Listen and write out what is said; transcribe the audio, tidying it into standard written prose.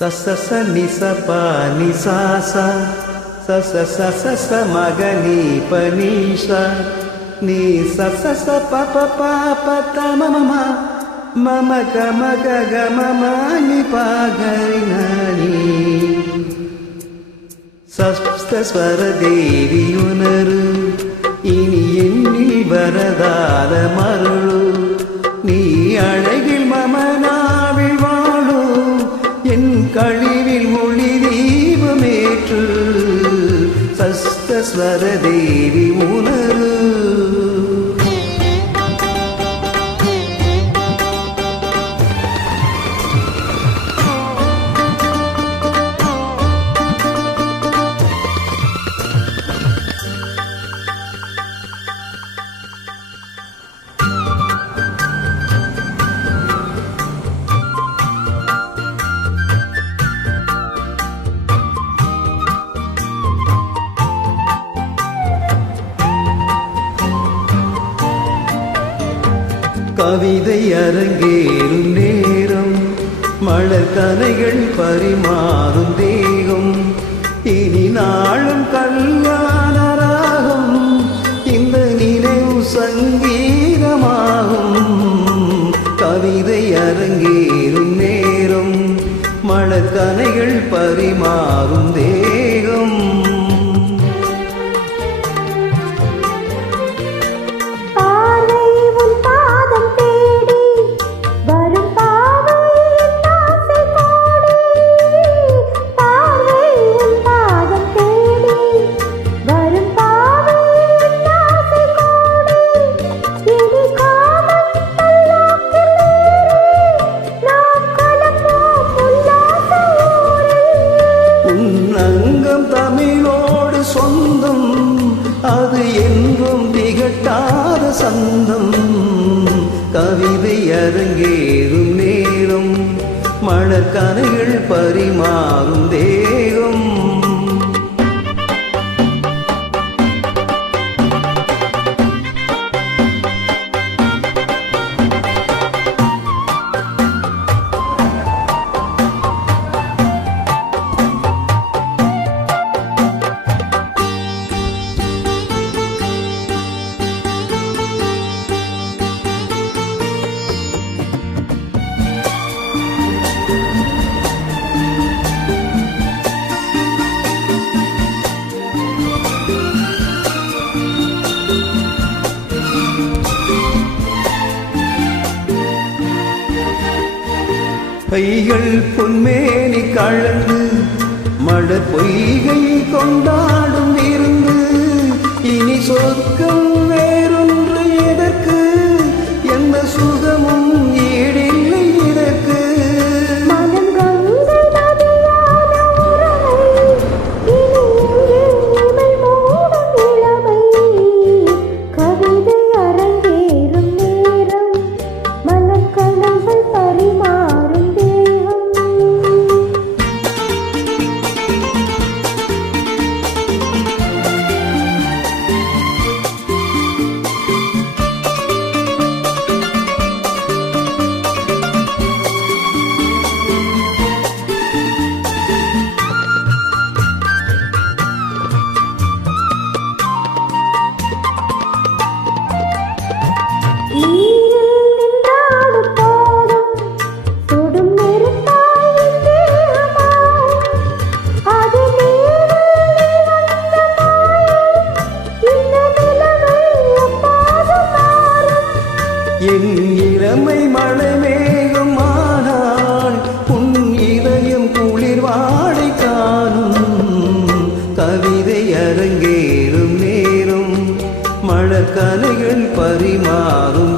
சச நிசப நிசாசா சச மகனி பனிஷா நீ சச பப பாப தமம மம கம கம மணி பாகரி சப்தஸ்வர தேவி உணரு இனி எண்ணில் வரதால மருளு நீ அழகில் மமனாவில் வாழு என் கழிவில் மொழி தீபமேற்று சப்தஸ்வர தேவி உணரு கவிதை அரங்கேறும் நேரம் மலர் கனைகள் பரிமாறும் தேகம் இனி நாளும் கல்யாண ராகம் இந்த நினைவு சங்கீதமாகும் கவிதை அரங்கேறும் நேரம் மலர் கனைகள் பரிமாறும் தேகம் தமிழோடு சொந்தம் அது என்றும் திகட்டாத சந்தம் கவிதை அரங்கேறும் நேரம் மலர் கனைகள் பரிமாறும் தேகம் கைகள் பொன்மேனி கலந்து மலர் பொய்கை கொண்டாடும் இருந்து இனி சொர்க்கம் வேறொன்று எதற்கு எந்த சுகமும் ஈடில்லை இதற்கு என் இளமை மழை மேகமானால் உன் இதயம் குளிர் வாடை காணும் கவிதை அரங்கேறும் நேரம் மலர் கனைகள் பரிமாறும்